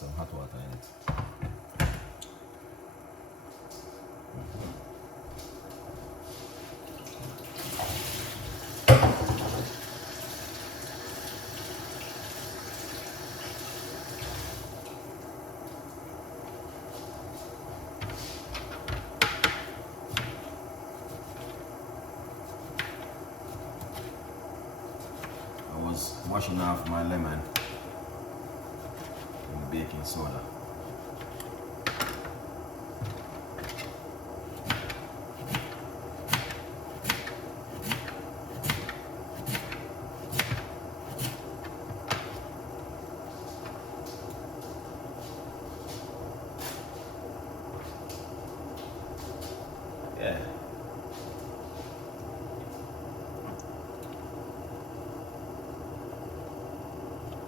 some hot water in it. I was washing off my lemon in baking soda. Yeah.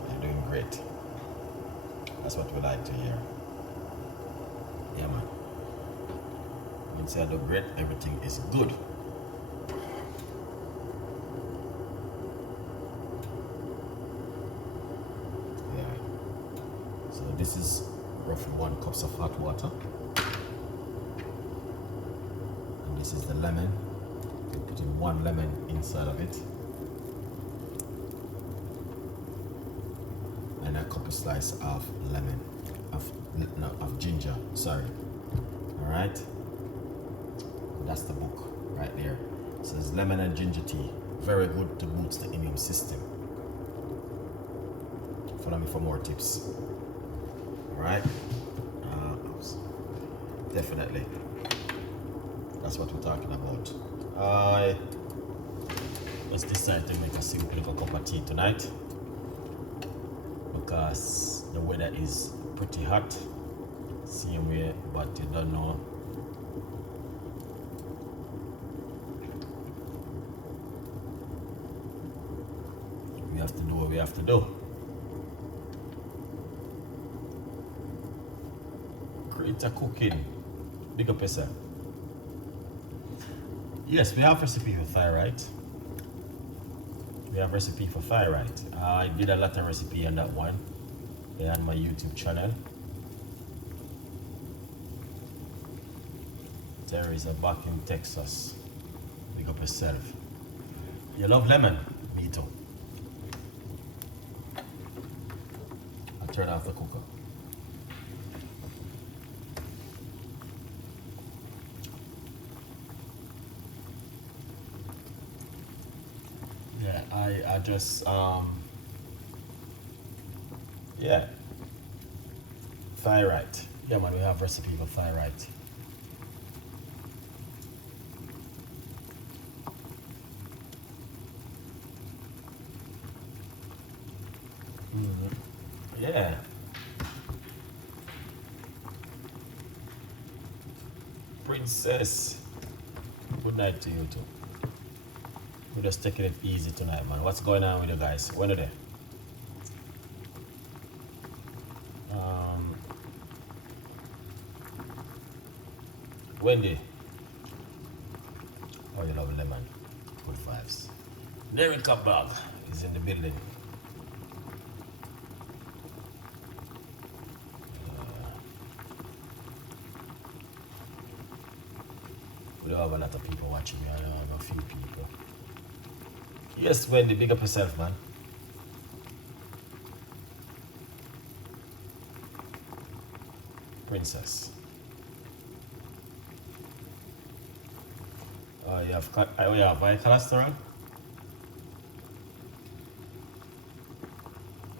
You're doing great. That's what we like to hear. Yeah, man. When I do great, everything is good. Yeah. So this is roughly 1 cup of hot water. And this is the lemon. We're putting 1 lemon inside of it. And a couple slice of lemon, of ginger, sorry. All right, that's the book right there. It says lemon and ginger tea, very good to boost the immune system. Follow me for more tips. All right, definitely. That's what we're talking about. I just decided to make a simple little cup of tea tonight, because the weather is pretty hot, same way, but you don't know. We have to do what we have to do. Create a cooking, big up yourself. Yes, we have recipe for thyroid. We have recipe for thyroid. I did a lot of recipe on that one. They on my YouTube channel. Teresa back in Texas. Big up yourself. You love lemon? Me too. I'll turn off the cooker. Yeah, I just yeah, thyroid. Yeah, man, we have recipe for thyroid. Yeah. Princess, good night to you too. We're just taking it easy tonight, man. What's going on with you guys? When are they? Wendy. Oh, you love lemon. Good vibes. Derek Bob is in the building. We don't have a lot of people watching me. I don't have a few people. Yes, Wendy, big up yourself, man. Princess. Oh, you have high cholesterol?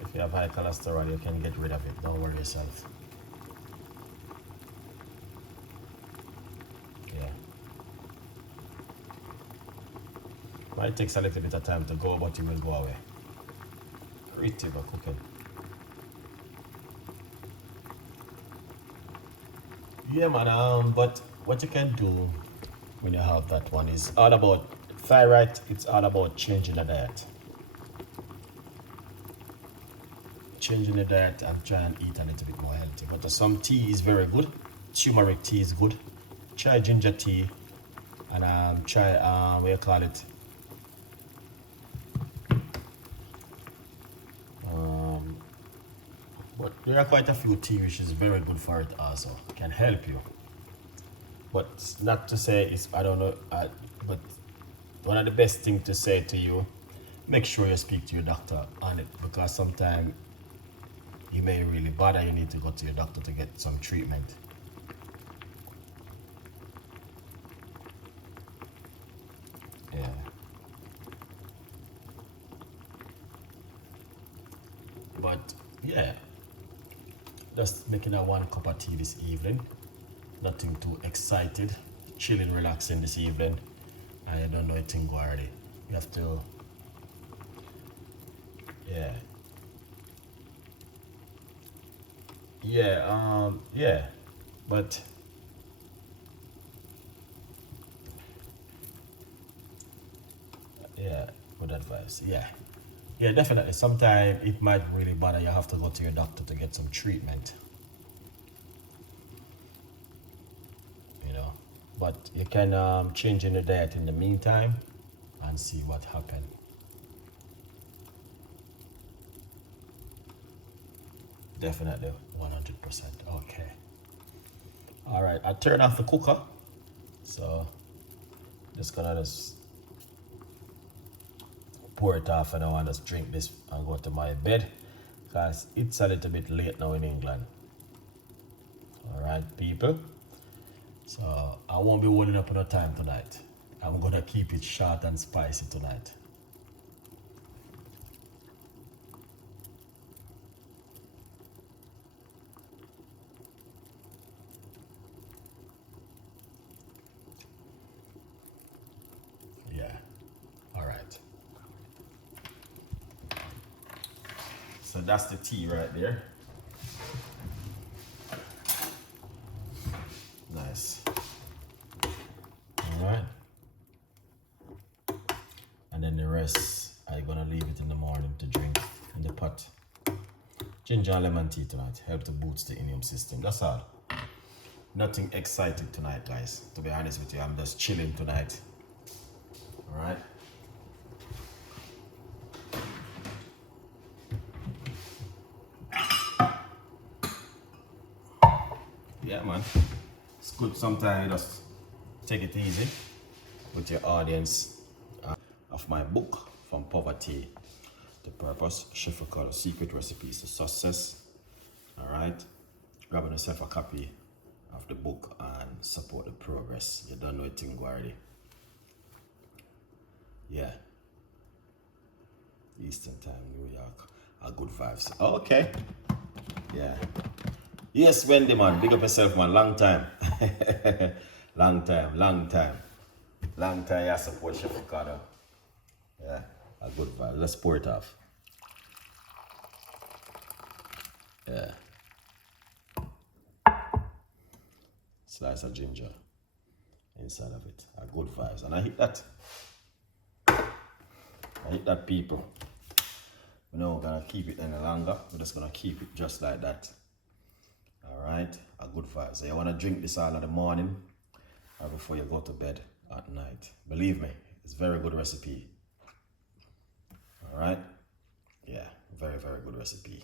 If you have high cholesterol, you can get rid of it. Don't worry yourself. Yeah. Might take a little bit of time to go, but it will go away. Creative cooking. Yeah, man. But what you can do when you have that one is all about thyroid. It's all about changing the diet. Changing the diet and try and eat a little bit more healthy. But some tea is very good. Turmeric tea is good. Try ginger tea, and try what you call it. But there are quite a few tea which is very good for it also. Can help you. But not to say it's, I don't know, but one of the best things to say to you, make sure you speak to your doctor on it, because sometimes you may really bother, you need to go to your doctor to get some treatment. Yeah. But yeah, just making a 1 cup of tea this evening. Nothing too excited. Chilling, relaxing this evening. I don't know anything go already. You have to, yeah. Yeah, but yeah, good advice. Yeah, definitely. Sometimes it might really bother. You have to go to your doctor to get some treatment, you know. But you can change in the diet in the meantime and see what happens. Definitely, 100%. Okay. All right, I turn off the cooker. So just gonna just pour it off and I want to just drink this and go to my bed because it's a little bit late now in England. All right, people. So I won't be holding up no time tonight. I'm gonna keep it short and spicy tonight. Yeah. All right. So that's the tea right there. Nice. All right. And then the rest, I'm gonna leave it in the morning to drink in the pot. Ginger and lemon tea tonight help to boost the immune system. That's all. Nothing exciting tonight, guys. To be honest with you, I'm just chilling tonight. All right. Yeah, man. It's good sometimes you just take it easy with your audience of my book, From Poverty to Purpose, Chef Ricardo Secret Recipes to Success. All right. Grab yourself a copy of the book and support the progress. You don't know anything already. Yeah. Eastern Time, New York. Good vibes. Okay. Yeah. Yes, Wendy, man. Big up yourself, man. Long time. Long time. Long time, I support Chef Ricardo. Yeah. A good vibe. Let's pour it off. Yeah. Slice of ginger inside of it. A good vibes. And I hit that. People. We're not gonna keep it any longer. We're just gonna keep it just like that. Alright, a good vibe. So you wanna drink this all in the morning or before you go to bed at night. Believe me, it's a very good recipe. Alright? Yeah, very, very good recipe.